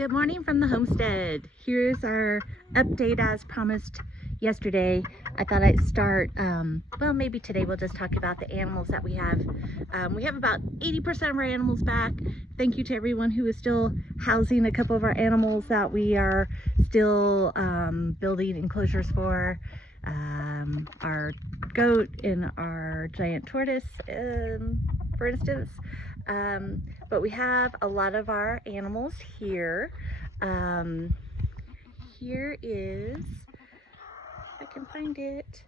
Good morning from the homestead. Here's our update as promised yesterday. I thought I'd start, well, maybe today we'll just talk about the animals that we have. We have about 80% of our animals back. Thank you to everyone who is still housing a couple of our animals that we are still building enclosures for. Our goat and our giant tortoise, for instance. But we have a lot of our animals here. Here is, if I can find it,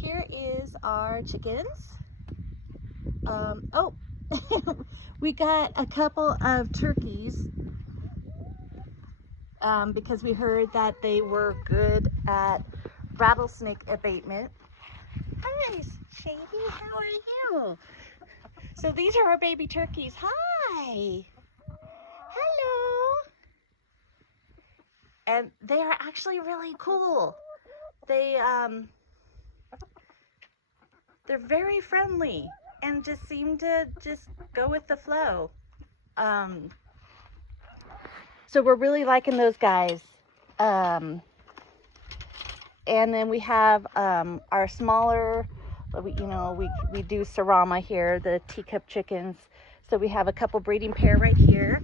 here is our chickens. Oh, we got a couple of turkeys because we heard that they were good at rattlesnake abatement. Hi, Shady, how are you? So these are our baby turkeys. Hi. Hello. And they are actually really cool. They're very friendly and just seem to just go with the flow. So we're really liking those guys. And then we have our smaller, we do Sarama here, the teacup chickens. So we have a couple breeding pair right here.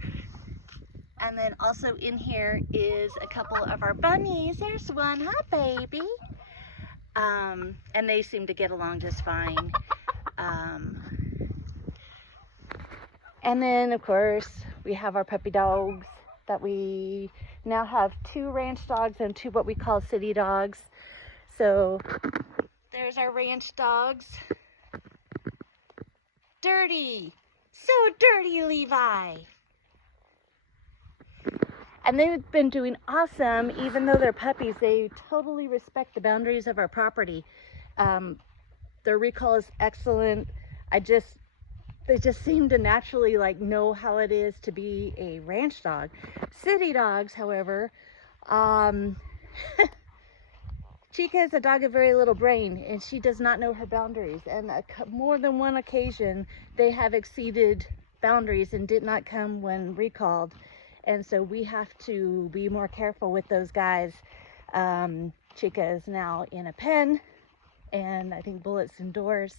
And then also in here is a couple of our bunnies. There's one, hi baby. And they seem to get along just fine. And then of course we have our puppy dogs that we now have 2 ranch dogs and 2 what we call city dogs. So there's our ranch dogs. Dirty, so dirty, Levi. And they've been doing awesome. Even though they're puppies, they totally respect the boundaries of our property. Their recall is excellent. They just seem to naturally know how it is to be a ranch dog. City dogs, however, Chica is a dog of very little brain, and she does not know her boundaries. And more than one occasion, they have exceeded boundaries and did not come when recalled. And so we have to be more careful with those guys. Chica is now in a pen, and I think Bullet's indoors.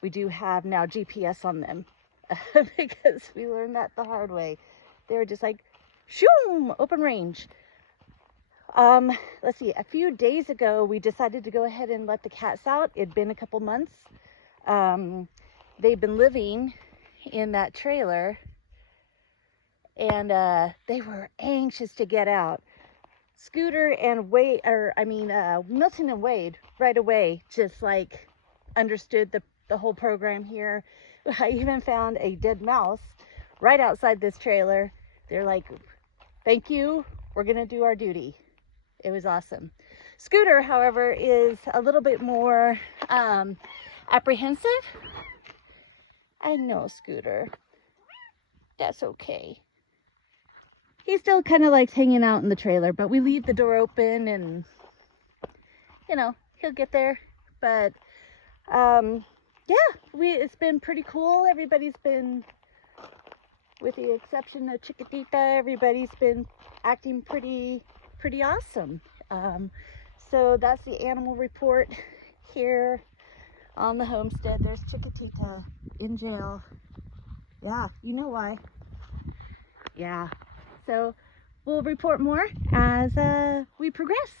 We do have now GPS on them because we learned that the hard way. They were just like, shoom, open range. Let's see, a few days ago, we decided to go ahead and let the cats out. It'd been a couple months. They've been living in that trailer, and they were anxious to get out. Scooter and Milton and Wade right away just understood the whole program here. I even found a dead mouse right outside this trailer. They're like, thank you, we're gonna do our duty. It was awesome. Scooter, however, is a little bit more apprehensive. I know, Scooter. That's okay. He still kind of likes hanging out in the trailer, but we leave the door open and, he'll get there. But, it's been pretty cool. Everybody's been, with the exception of Chiquitita, everybody's been acting pretty awesome. So that's the animal report here on the homestead. There's Chiquitita in jail. Yeah, you know why. Yeah. So we'll report more as we progress.